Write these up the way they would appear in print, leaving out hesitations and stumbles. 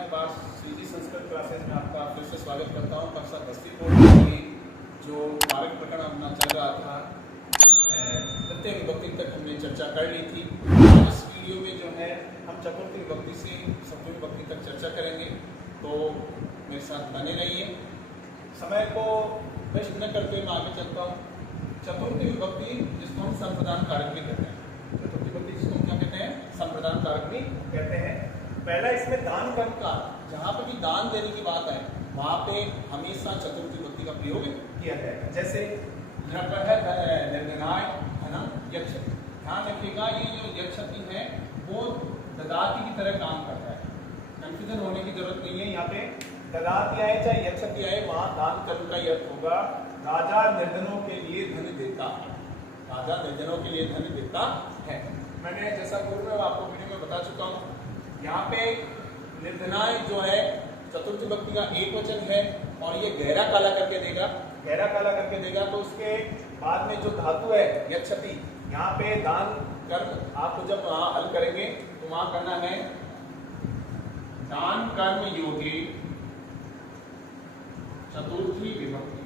एक बार CG Sanskrit classes में आपका फिर से स्वागत करता हूँ। कक्षा 10वीं बोर्ड की जो कारक प्रकरण अपना चल रहा था, तृतीय विभक्ति तक हमने चर्चा कर ली थी। इस वीडियो में जो है हम चतुर्थी विभक्ति से सप्तमी विभक्ति तक चर्चा करेंगे, तो मेरे साथ बने रहिए। समय को वेस्ट न करते मैं आगे चलता हूँ। चतुर्थी विभक्ति जिसको हम संप्रदान कारक भी कहते हैं, चतुर्थी विभक्ति जिसको हम क्या कहते हैं, संप्रदान कारक भी कहते हैं। पहला इसमें दान कर्म का, जहाँ पे भी दान देने की बात है वहाँ पे हमेशा चतुर्थी विभक्ति का प्रयोग किया जाएगा। जैसे यहाँ पर है निर्गनाय धनम यक्षति। ध्यान रखिएगा, ये जो यक्षति है वो ददाती की तरह काम करता है, कंफ्यूजन होने की जरूरत नहीं है। यहाँ पे ददाती आए चाहे यक्षति आए, वहाँ दान कर्म का अर्थ होगा राजा निर्धनों के लिए धन देता है। राजा निर्धनों के लिए धन देता है। मैंने जैसा पूर्व में आपको वीडियो में बता चुका हूँ, यहाँ पे निर्धनाय जो है चतुर्थी विभक्ति का एक वचन है और ये गहरा काला करके देगा, गहरा काला करके देगा। तो उसके बाद में जो धातु है यक्षति, यहाँ पे दान कर्म आपको जब वहाँ हल करेंगे तो वहाँ करना है दान कर्म योगी चतुर्थी विभक्ति,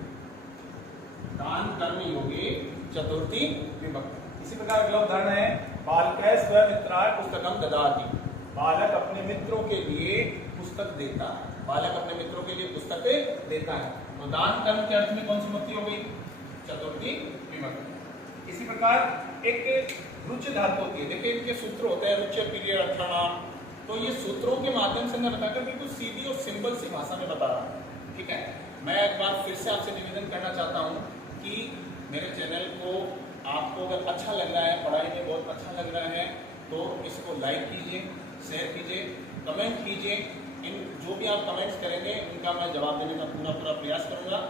दान कर्म योगी चतुर्थी विभक्ति। इसी प्रकार अगला उदाहरण है बालकः स्वमित्राय पुस्तकं ददाति। बालक अपने मित्रों के लिए पुस्तक देता है, बालक अपने मित्रों के लिए पुस्तक देता है। तो दान कर्म के अर्थ में कौन सी विभक्ति हो गई, चतुर्थी विभक्ति। इसी प्रकार एक रुच धातु होती है, देखिए इनके सूत्र होते हैं रुच प्रिय अर्थाणाम। तो ये सूत्रों के माध्यम से मैं बताकर बिल्कुल सीधी और सिंपल सी भाषा में बता रहा हूँ, ठीक है। मैं एक बार फिर से आपसे निवेदन करना चाहता हूँ कि मेरे चैनल को आपको अगर अच्छा लग रहा है, पढ़ाई में बहुत अच्छा लग रहा है, तो इसको लाइक कीजिए, शेयर कीजिए, कमेंट कीजिए। इन जो भी आप कमेंट्स करेंगे उनका मैं जवाब देने का पूरा प्रयास करूंगा।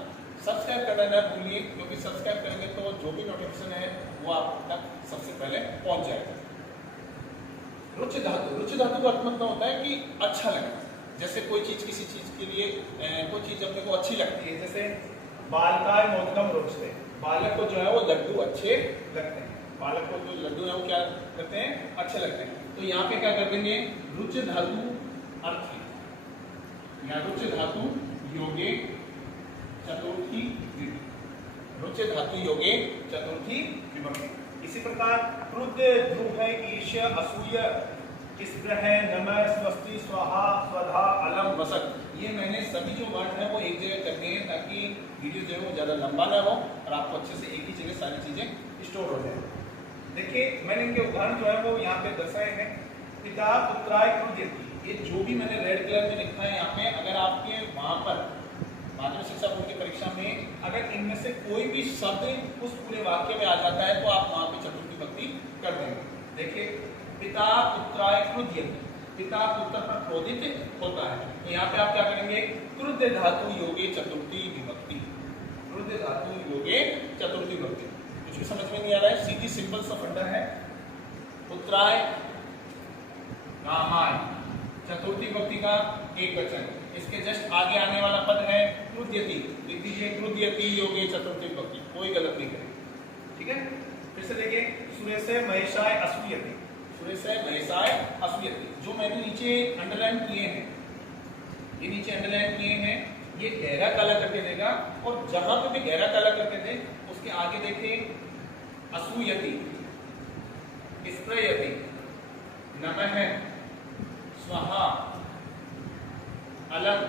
सब्सक्राइब करना न भूलिए, क्योंकि सब्सक्राइब करेंगे तो जो भी नोटिफिकेशन है वो आप तक सबसे पहले पहुंच जाएगा। रुच धातु, रुच धातु का अर्थ मतलब होता है कि अच्छा लगना। जैसे कोई चीज किसी चीज के लिए कोई चीज अपने को अच्छी लगती है, जैसे बालकाय मोदकम रुचते, बालक को जो है वो लड्डू अच्छे लगते हैं। बालक को जो लड्डू है वो क्या लगते हैं, अच्छे लगते हैं। तो यहाँ पे क्या कर देंगे, रुच धातु अर्थ या रुच धातु योगे चतुर्थी विभक्ति, रुच धातु योगे चतुर्थी विभक्ति। इसी प्रकार क्रुद्ध, ध्रुव, ईश, असूय, स्पृह, नमः, स्वस्ति, स्वाहा, स्वधा, अलम, वसत, ये मैंने सभी जो वर्ड है वो एक जगह कर दिए हैं ताकि वीडियो जो है वो ज़्यादा लंबा ना हो और आपको अच्छे से एक ही जगह सारी चीज़ें स्टोर हो जाए। देखिए मैंने इनके उदाहरण जो है वो यहाँ पे दर्शाए हैं। पिता पुत्राय क्रुध्यति, ये जो भी मैंने रेड कलर में लिखा है यहाँ पे, अगर आपके वहाँ पर माध्यमिक शिक्षा बोर्ड की परीक्षा में अगर इनमें से कोई भी शब्द उस पूरे वाक्य में आ जाता है तो आप वहाँ पे चतुर्थी विभक्ति कर देंगे। देखिए पिता पुत्राय क्रुध्यति, पिता पुत्र पर क्रोधित होता है, तो यहाँ पे आप क्या करेंगे, क्रुद्ध धातु योगे चतुर्थी विभक्ति, क्रुद्ध धातु योगे चतुर्थी विभक्ति। कुछ भी समझ में नहीं आ रहा है, सीधी सिंपल सा फंडा है। पुत्राय रामाय, चतुर्थी विभक्ति का एक वचन, इसके जस्ट आगे आने वाला पद है क्रुध्यति, लिख दीजिए क्रुध्यति योगे चतुर्थी विभक्ति, कोई गलत नहीं करें, ठीक है। फिर से देखिए सुरेशे महेशाय असूयते, सुरेशे महेशाय असूयते, जो मैंने नीचे अंडरलाइन किए हैं, ये नीचे अंडरलाइन किए हैं, ये गहरा काला करके देगा और जहां पे भी गहरा काला करके दे उसके आगे देखिए असूयति, स्प्रयति, नमः, स्वाहा, अलम,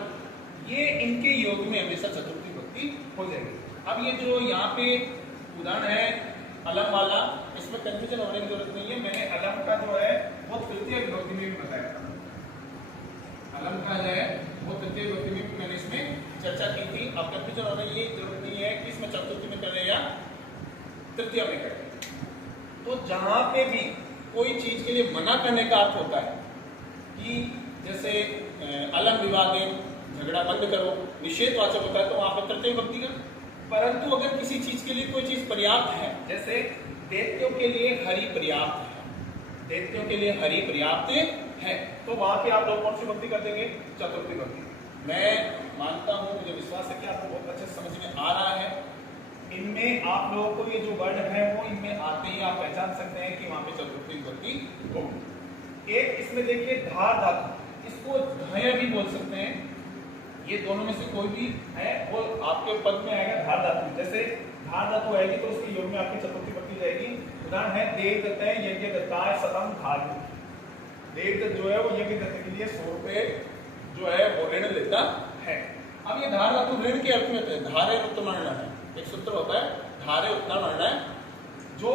ये इनके योग में हमेशा चतुर्थी विभक्ति हो जाएगी। अब ये जो यहाँ पे उदाहरण है अलम वाला, इसमें कंफ्यूजन होने की जरूरत नहीं है। मैंने अलम का जो है वो तृतीय विभक्ति में भी बताया था, अलम का है वो तृतीय विभक्ति में भी मैंने इसमें चर्चा की थी। अब कंफ्यूजन होने की जरूरत नहीं है कि इसमें चतुर्थी में कर रहे हैं या तृतीय में कर रहे हैं। तो जहां पे भी कोई चीज के लिए मना करने का अर्थ होता है कि जैसे अलम विवादेन, झगड़ा बंद करो, निषेधवाचक होता है तो वहां पर तृतीय विभक्ति का। परंतु अगर किसी चीज के लिए कोई चीज पर्याप्त है, जैसे दैत्यों के लिए हरि पर्याप्त है, दैत्यों के लिए हरि पर्याप्त है, तो वहां पे आप लोग कौन सी विभक्ति कर देंगे, चतुर्थी विभक्ति। मैं मानता हूं, मुझे विश्वास है कि आपको बहुत अच्छे समझ में आ रहा है। इनमें आप लोगों को ये जो वर्ड है वो इनमें आते ही आप पहचान सकते हैं कि वहां पे चतुर्थी विभक्ति होगी। एक इसमें देखिए धार धातु, इसको धय भी भी बोल सकते हैं, ये दोनों में से कोई भी है वो आपके पद में आएगा धार धातु। जैसे धार धातु आएगी तो उसके योग में आपकी चतुर्थी विभक्ति जाएगी। उदाहरण है देवदत्तय यज्ञ दत्ताय शतम धार्य। देवदत्त जो है वो यज्ञ दत्त के लिए 100 रुपए जो है वो ऋण लेता है। अब ये धार धातु ऋण के अर्थ में होता है, धारे उत्तमर्ण है, एक सूत्र होता है धारे उत्तमर्ण है, जो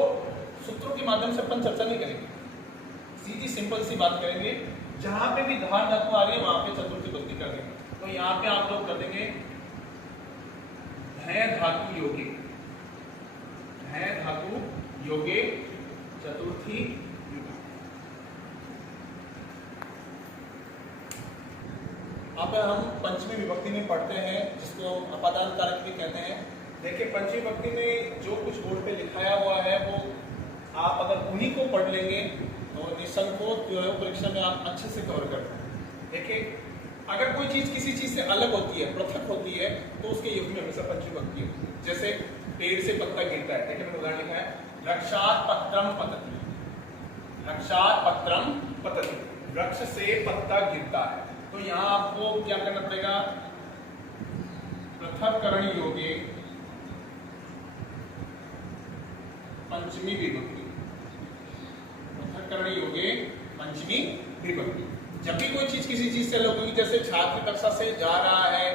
सूत्रों के माध्यम से अपन चर्चा नहीं करेंगे, सीधी सिंपल सी बात करेंगे। जहां पे भी धार धातु आ रही है वहां पे चतुर्थी विभक्ति कर देंगे। तो यहाँ पे आप लोग कर देंगे धय धातु योगे, धय धातु योगे चतुर्थी विभक्ति। अब हम पंचमी विभक्ति में पढ़ते हैं जिसको हम अपादान कारक भी कहते हैं। देखिए पंचमी विभक्ति में जो कुछ बोर्ड पे लिखाया हुआ है वो आप अगर उन्हीं को पढ़ लेंगे तो निसंकोच जो है परीक्षा में आप अच्छे से कवर कर पाएंगे। देखिए अगर कोई चीज किसी चीज से अलग होती है, पृथक होती है, तो उसके युग में हमेशा पंचमी विभक्ति होती है। जैसे पेड़ से पत्ता गिरता है, देखिए मैंने उदाहरण लिखा है रक्षात पत्रम पतति, रक्षात पत्रम पतति, वृक्ष से पत्ता गिरता है। तो यहाँ आपको क्या करना पड़ेगा, पृथक्करण योगे पंचमी विभक्ति, पृथक्करण योगे पंचमी विभक्ति। जब भी कोई चीज किसी चीज से अलग होगी, जैसे छात्र कक्षा से जा रहा है,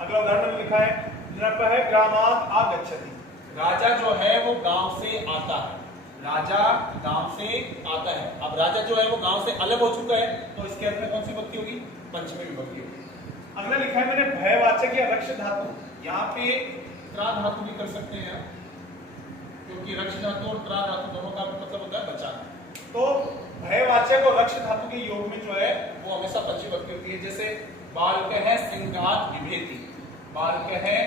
अगला उदाहरण लिखा है नृपः ग्रामात् आगच्छति, राजा जो है वो गांव से आता है, राजा गांव से आता है। अब राजा जो है वो गांव से अलग हो चुका है, तो इसके अर्थ में कौन सी विभक्ति होगी, पंचमी विभक्ति होगी। अगला लिखा है मैंने भयवाचक या रक्ष धातु, यहाँ पे त्रा धातु भी कर सकते हैं क्योंकि रक्ष धातु और त्रा धातु दोनों का मतलब होता है बचाना। तो भयवाचक और रक्ष धातु के योग में जो है वो हमेशा पंचमी विभक्ति होती है। जैसे बालक है सिंघात विभेति, बालक है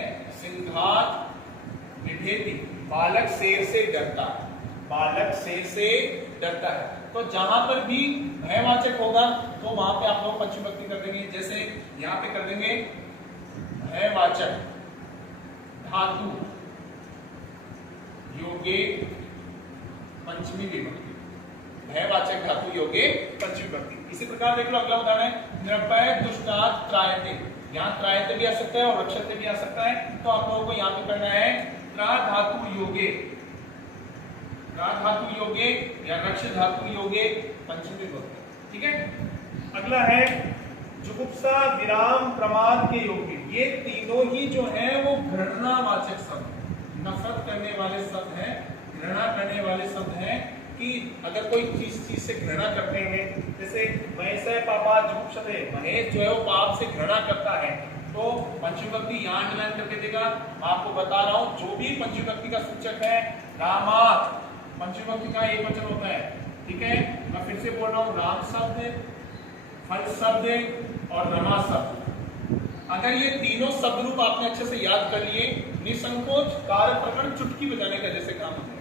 सिंघात विभेति, बालक शेर से डरता है, बालक शेर से डरता है। तो जहां पर भी भयवाचक होगा तो वहां पे आप लोग पंचमी विभक्ति कर देंगे। जैसे यहाँ पे कर देंगे भयवाचक धातु योगे पंचमी विभक्ति, भयवाचक धातु योगे पंचमी विभक्ति। इसी प्रकार देख लो अगला उदाहरण है नृपय दुष्टात् त्रायते, यहाँ त्रायते भी आ सकता है और रक्षते भी आ सकता है। तो आप लोगों को यहाँ पे करना है त्रा धातु योगे, त्रा धातु योगे या रक्ष धातु योगे पंचमी विभक्ति। ठीक है, अगला है जुगुप्सा विराम प्रमाद के योग में। ये तीनों ही जो है वो घृणावाचक शब्द, नफरत करने वाले शब्द हैं, घृणा करने वाले शब्द हैं। कि अगर कोई चीज से घृणा करते हैं, जैसे महेश पापा जुगुप्सते, महेश जो है वो पाप से घृणा करता है, तो पंचमी विभक्ति यहाँ अंडरलाइन करके देगा। आपको बता रहा हूँ जो भी पंचमी विभक्ति का सूचक है रामात, पंचमी विभक्ति का एक वचन होता है। ठीक है, मैं फिर से बोल रहा हूँ राम शब्द, फल शब्द और रमा शब्द। अगर ये तीनों शब्द रूप आपने अच्छे से याद कर लिए, निसंकोच कार्य प्रकरण चुटकी बजाने का जैसे काम होता है।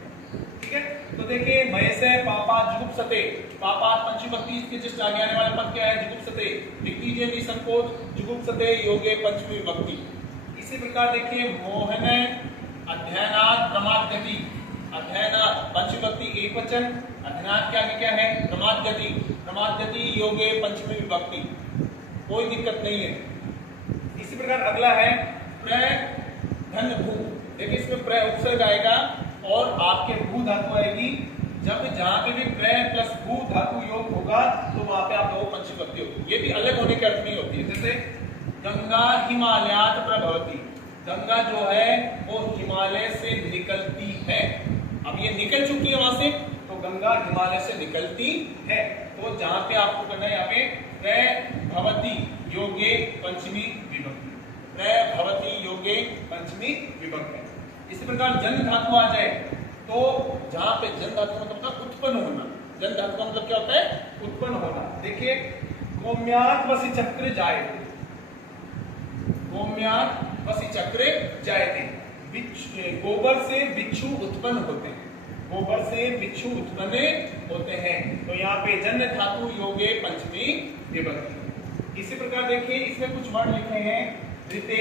ठीक है, तो देखिए महेश पापा जुगुप्सते, पापा पंचमी विभक्ति, इसके जस्ट आगे आने वाला पद क्या है जुगुप्सते, लिख दीजिए निसंकोच जुगुप्सते योगे पंचमी विभक्ति। इसी प्रकार देखिए मोहन अध्ययनात् प्रमाद्यति, अध्ययनात् पंचमी विभक्ति एक वचन, अध्ययनात् के आगे क्या है प्रमाद्यति, प्रमाद्यति योगे पंचमी विभक्ति, कोई दिक्कत नहीं है। इसी प्रकार अगला है प्र धन भू, देखिए इसमें प्र उपसर्ग आएगा और आपके भू धातु आएगी। जब जहां पे भी प्र प्लस भू धातु योग होगा तो वहां पे आप लोगों को पंचमी विभक्ति होगी। ये भी अलग होने के अर्थ में होती है। जैसे गंगा हिमालयात् प्रभवति, गंगा जो है वो हिमालय से निकलती है। अब ये निकल चुकी है वहां से, तो गंगा हिमालय से निकलती है। तो जहां पे आपको करना है यहाँ पे प्रभवति योगे पंचमी विभक्ति, प्रभवति योगे पंचमी विभक्ति। इसी प्रकार जन धातु आ जाए तो जहां पे जन धातु मतलब होता है उत्पन्न होना, जन धातु का मतलब क्या होता है उत्पन्न होना। देखिए गोम्यात् वसि चक्र जायते, गोम्यात् वसि चक्र जायते, गोबर से बिच्छू उत्पन्न होते हैं, गोबर से बिच्छू उत्पन्न होते हैं। तो यहाँ पे जन धातु योगे पंचमी विभक्ति। इसी प्रकार देखिए इसमें कुछ वर्ड लिखे हैं ऋते,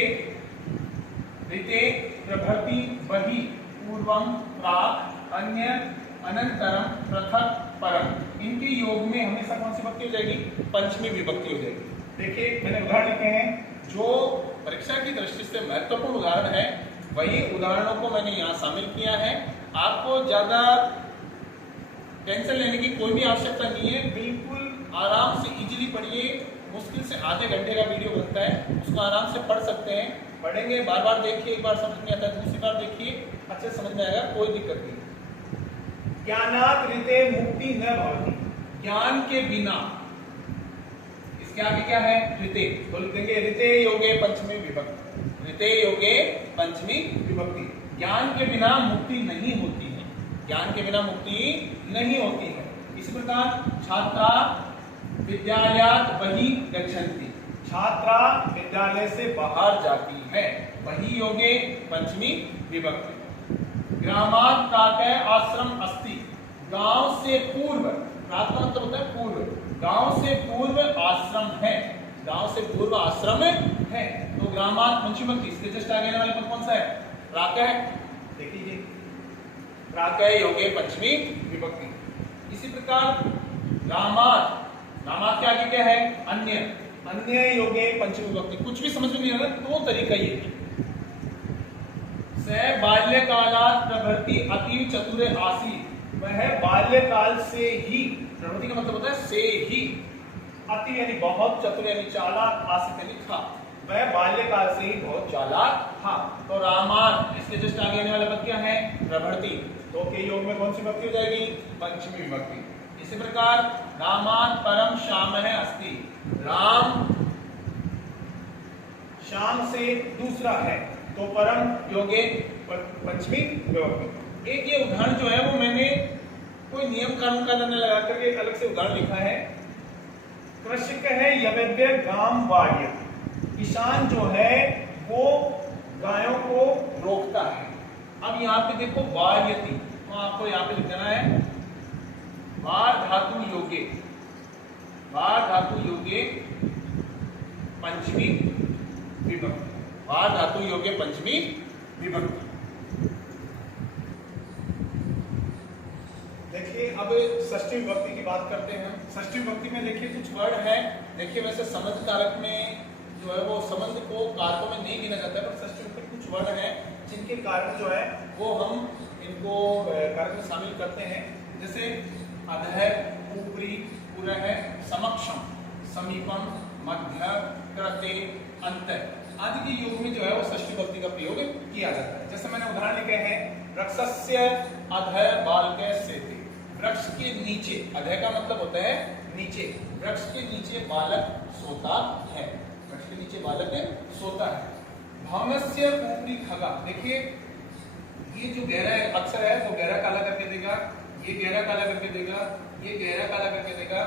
ऋते प्रभृति बहि पूर्वम प्राक अन्य अनंतरम पृथक परम, इनके योग में हमेशा कौन सी विभक्ति हो जाएगी पंचमी विभक्ति हो जाएगी। देखिए मैंने उदाहरण लिखे हैं, जो परीक्षा की दृष्टि से महत्वपूर्ण उदाहरण है वही उदाहरणों को मैंने यहाँ शामिल किया है। आपको ज्यादा टेंशन लेने की कोई भी आवश्यकता नहीं है, बिल्कुल आराम से इजीली पढ़िए। मुश्किल से आधे घंटे का वीडियो बनता है, उसको आराम से पढ़ सकते हैं। पढ़ेंगे, बार बार देखिए, एक बार समझ में आता है दूसरी बार देखिए, अच्छे समझ में आएगा, कोई दिक्कत नहीं। ज्ञानात ऋते मुक्ति न भवति, ज्ञान के बिना, इसके आगे क्या है? ऋते, तो लिख देंगे ऋते योगे पंचमी विभक्ति, ऋते योगे पंचमी विभक्ति। ज्ञान के बिना मुक्ति नहीं होती है, ज्ञान के बिना मुक्ति नहीं होती है। इसी प्रकार छात्रा विद्यालयात् बहिः गच्छन्ति, छात्रा विद्यालय से बाहर जाती है, बहिः योगे पंचमी विभक्ति। ग्रामात् प्रातः आश्रम अस्ति, गांव से पूर्व, प्रात का मतलब होता है पूर्व, गांव से पूर्व आश्रम है, गांव से पूर्व आश्रम है। तो ग्रामात् पंचमी विभक्ति, इसके जस्ट आगे वाला पद कौन सा है? प्रातः, देखिए प्रातः योगे पंचमी विभक्ति। इसी प्रकार रामात, रामात के आगे क्या है? अन्य, अन्य योगे पंचमी विभक्ति। कुछ भी समझ में नहीं आ रहा तो तरीका ये है। स बाल्यकालात् प्रभृति अतीव चतुरे आसीत्, वह बाल्यकाल से ही, प्रभृति का मतलब होता है से ही, अति यानी बहुत, चतुर यानी चालाक, आसीत् यानी था, वह बाल्यकाल से ही बहुत चालाक था। तो रामात, इसके जस्ट आगे आने वाला पद क्या है? प्रभृति, तो के योग में कौन सी विभक्ति हो जाएगी? पंचमी विभक्ति। इसी प्रकार रामात् परम श्यामः अस्ति, राम श्याम से दूसरा है, तो परम योगे पंचमी विभक्ति। एक ये उदाहरण जो है वो मैंने कोई नियम कानून का निर्णय लगा करके एक अलग से उदाहरण लिखा है। कृषक है यवेद्य गाम वार्य, किसान जो है वो गायों को रोकता है। अब यहाँ पे देखो वार्यति, तो आपको यहाँ पे लिख देना है वार धातु योगे, वार धातु योगे पंचमी विभक्ति, वार धातु योगे पंचमी विभक्ति। देखिए अब षष्ठी विभक्ति की बात करते हैं। षष्ठी विभक्ति में देखिए कुछ वर्ड है, देखिए वैसे संबंध कारक में जो है वो संबंध को कारकों में नहीं गिना जाता है, पर षष्ठी विभक्ति कुछ वर्ड है जिनके कारण जो है वो हम इनको कारक में शामिल करते हैं। जैसे अधः, ऊपरी, पुरः, समक्षम, समीपम, मध्य, कृते, अंत आदि के योग में जो है वो षष्ठी विभक्ति का प्रयोग किया जाता है। जैसे मैंने उदाहरण लिखे हैं, वृक्षस्य अधः बालकः सेते, वृक्ष के नीचे, अधः का मतलब होता है नीचे, वृक्ष के नीचे बालक सोता है, वृक्ष के नीचे बालक सोता है। भवनस्य ऊपरी खगा, देखिए ये जो गहरा अक्षर है वो गहरा काला करके देगा, ये गहरा काला करके देगा, ये गहरा काला करके देगा,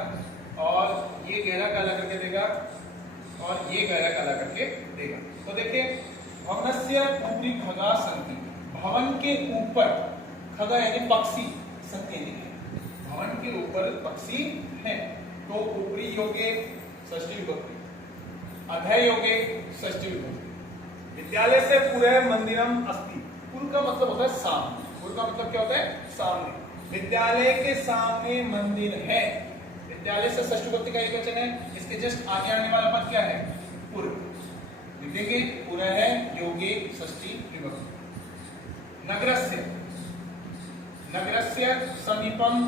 और ये गहरा काला करके देगा, और ये गहरा काला करके देगा। तो देखिए भवनस्य ऊपरी खगा सन्ति, भवन के ऊपर, खगा यानी पक्षी, सन्ति यानी भवन के ऊपर पक्षी है, तो ऊपरी योगे षष्ठी विभक्ति, अधः योगे षष्ठी विभक्ति। विद्यालय से पूरे मंदिरम अस्ति, पूर्व का मतलब होता है सामने, पूर्व का मतलब क्या होता है? सामने, विद्यालय के सामने मंदिर है, विद्यालय से षष्ठी विभक्ति का एकवचन है। इसके जस्ट आगे आने वाला पद क्या है? पूर्व, लिखेंगे पूरा है योगे षष्ठी विभक्ति। नगरस्य, नगरस्य समीपम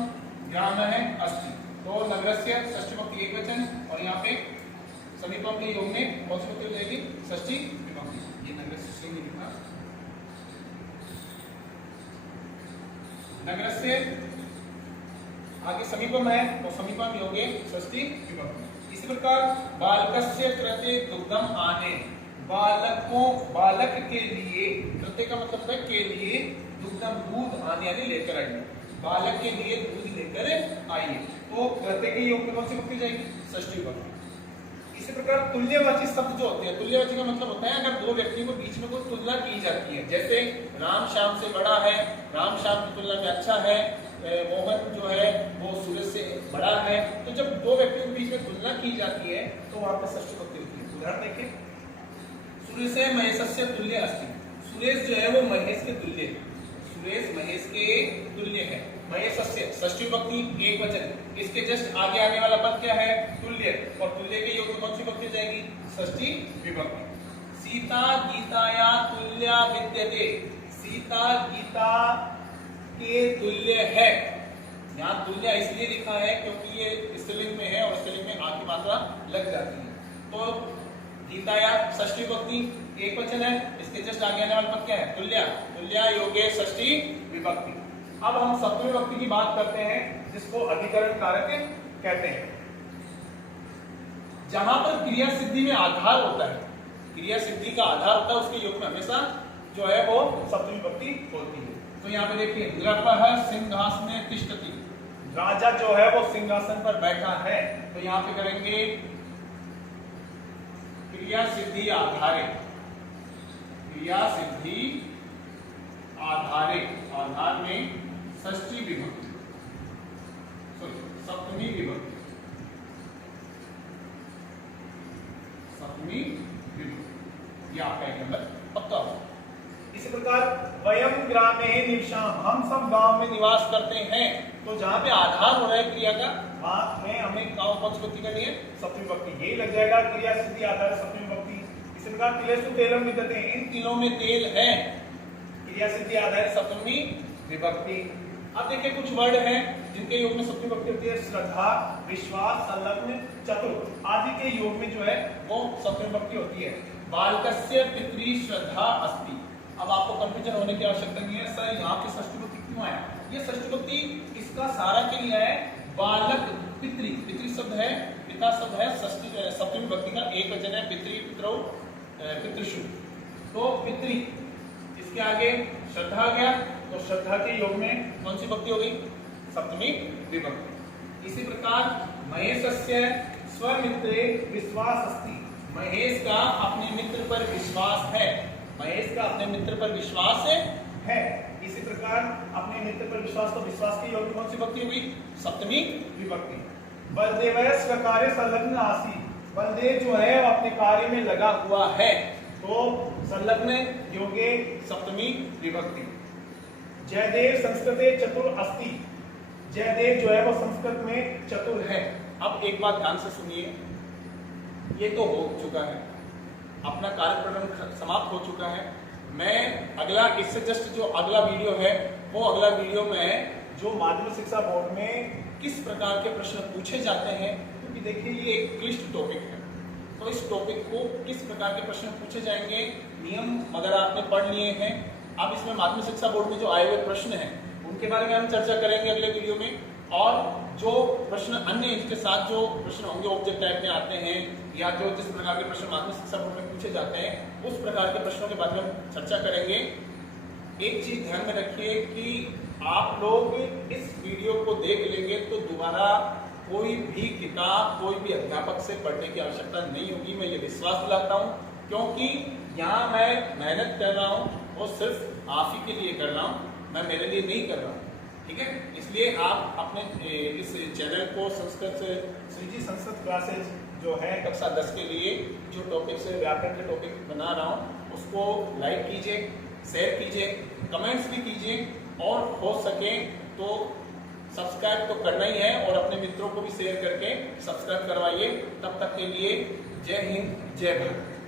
ग्रामः अस्ति, तो नगरस्य षष्ठी विभक्ति एकवचन, और यहाँ पे समीपम के योग में कौन सी विभक्ति हो जाएगी? षष्ठी विभक्ति। ये नगरस्य से नहीं लिखा, नगरस्य आगे समीपम है, तो समीपम योगे षष्ठी विभक्ति। इसी प्रकार बालकस्य कृते दुग्धम आने, बालकों, बालक के लिए, कृते का मतलब है के लिए, दुग्धम दूध आने यानी लेकर आइए, बालक के लिए दूध लेकर आइए, तो कृते के योग में कौन सी विभक्ति जाएगी? षष्ठी विभक्ति। इसी प्रकार तुल्यवाची शब्द जो होते हैं, तुल्यवाची का मतलब होता है अगर दो व्यक्तियों के बीच में कोई तुलना की जाती है, जैसे राम श्याम से बड़ा है, राम श्याम की तुलना में अच्छा है, मोहन जो है वो सूरज से बड़ा है, तो जब दो व्यक्तियों के बीच में तुलना की जाती है तो वहां पर षष्ठी विभक्ति होती है। उदाहरण देखिए, सुरेश महेशस्य तुल्य अस्ति, सुरेश जो है वो महेश के तुल्य है, सुरेश महेश के तुल्य है, महेशस्य षष्ठी विभक्ति एक वचन, इसके जस्ट आगे आने वाला पद क्या है? तुल्य, और तुल्य के योग में कौन सी विभक्ति हो जाएगी? षष्ठी विभक्ति। सीता गीताया तुल्या विद्यते, सीता गीता के तुल्य है। यहाँ तुल्य इसलिए लिखा है क्योंकि ये स्त्रीलिंग में है और स्त्रीलिंग में आ की मात्रा लग जाती है। तो गीताया षष्ठी विभक्ति एक वचन है, इसके जस्ट आगे आने वाला पद क्या है? तुल्या, तुल्या योगे षष्ठी विभक्ति। अब हम सप्तमी विभक्ति की बात करते हैं जिसको अधिकरण कारक कहते हैं। जहां पर क्रिया सिद्धि में आधार होता है, क्रिया सिद्धि का आधार होता है, उसके योग में हमेशा जो है वो सप्तमी विभक्ति होती है। तो यहाँ पे देखिए, नृपः सिंहासने तिष्ठति, राजा जो है वो सिंहासन पर बैठा है। तो यहाँ पे करेंगे क्रिया सिद्धि आधारे, क्रिया सिद्धि आधारे, आधार में षष्ठी विभक्ति, सप्तमी विभक्ति, सप्तमी विभक्ति, यह आपका एक नंबर पक्का हो। इसी प्रकार वयम ग्रामे निवसाम, हम सब गांव में निवास करते हैं। तो जहां पे आधार हो रहा है क्रिया का, वहां में हमें गांव कौन सी विभक्ति करनी है? सप्तमी विभक्ति, यही लग जाएगा क्रिया सिद्धि आधार सप्तमी विभक्ति। इसी प्रकार तिलेषु तेलम विद्यते, इन तिलों में तेल है, क्रिया सिद्धि आधार सप्तमी विभक्ति। अब देखिए कुछ वर्ड हैं जिनके योग में सप्तमी विभक्ति होती है। श्रद्धा, विश्वास, संलग्न, चतुर आदि के योग में जो है वो सप्तमी विभक्ति होती है। बालकस्य पितृ श्रद्धा अस्ति। अब आपको कंफ्यूजन होने की आवश्यकता नहीं है, सर यहाँ पे षष्ठी विभक्ति क्यों आया? ये षष्ठी विभक्ति इसका सारा के लिए है। बालक पितृ, पितृ शब्द है, पिता शब्द है, षष्ठी सप्तमी विभक्ति का एक वचन है, पितृ, पितरौ, पितृषु। तो पितृ, इसके आगे श्रद्धा आ गया, तो श्रद्धा के योग में कौन सी विभक्ति हो गई? सप्तमी विभक्ति। इसी प्रकार महेशस्य स्वमित्रे विश्वास अस्ति, महेश का अपने मित्र पर विश्वास है, महेश का अपने मित्र पर विश्वास है। इसी प्रकार अपने मित्र पर विश्वास, तो विश्वास के योग में कौन सी विभक्ति हुई? सप्तमी विभक्ति। बलदेवस्य स्वकार्ये संलग्न आसी, बलदेव जो है वो अपने कार्य में लगा हुआ है, तो संलग्न योगे सप्तमी विभक्ति। जयदेव संस्कृते चतुर अस्ति, जयदेव जो है वो संस्कृत में चतुर है। अब एक बात ध्यान से सुनिए, ये तो हो चुका है, अपना कार्यक्रम समाप्त हो चुका है। मैं अगला, इससे जस्ट जो अगला वीडियो है वो अगला वीडियो में जो माध्यमिक शिक्षा बोर्ड में किस प्रकार के प्रश्न पूछे जाते हैं, क्योंकि देखिए ये एक क्लिष्ट टॉपिक है, तो इस टॉपिक को किस प्रकार के प्रश्न पूछे जाएंगे, नियम अगर आपने पढ़ लिए हैं, अब इसमें माध्यमिक शिक्षा बोर्ड में जो आए हुए प्रश्न हैं उनके बारे में हम चर्चा करेंगे अगले वीडियो में। और जो प्रश्न अन्य इसके साथ जो प्रश्न होंगे ऑब्जेक्ट टाइप में आते हैं, या जो जिस प्रकार के प्रश्न माध्यमिक शिक्षा बोर्ड में पूछे जाते हैं, उस प्रकार के प्रश्नों के बारे में हम चर्चा करेंगे। एक चीज ध्यान में रखिए कि आप लोग इस वीडियो को देख लेंगे तो दोबारा कोई भी किताब, कोई भी अध्यापक से पढ़ने की आवश्यकता नहीं होगी, मैं ये विश्वास दिलाता हूँ, क्योंकि यहाँ मैं मेहनत कर रहा हूँ और सिर्फ आप ही के लिए कर रहा हूँ, मैं मेरे लिए नहीं कर रहा हूँ, ठीक है। इसलिए आप अपने इस चैनल को संस्कृत श्रीजी संस्कृत क्लासेज जो है कक्षा 10 के लिए जो टॉपिक्स व्याकरण के टॉपिक बना रहा हूँ उसको लाइक कीजिए, शेयर कीजिए, कमेंट्स भी कीजिए, और हो सके तो सब्सक्राइब तो करना ही है और अपने मित्रों को भी शेयर करके सब्सक्राइब करवाइए। तब तक के लिए जय हिंद, जय भारत।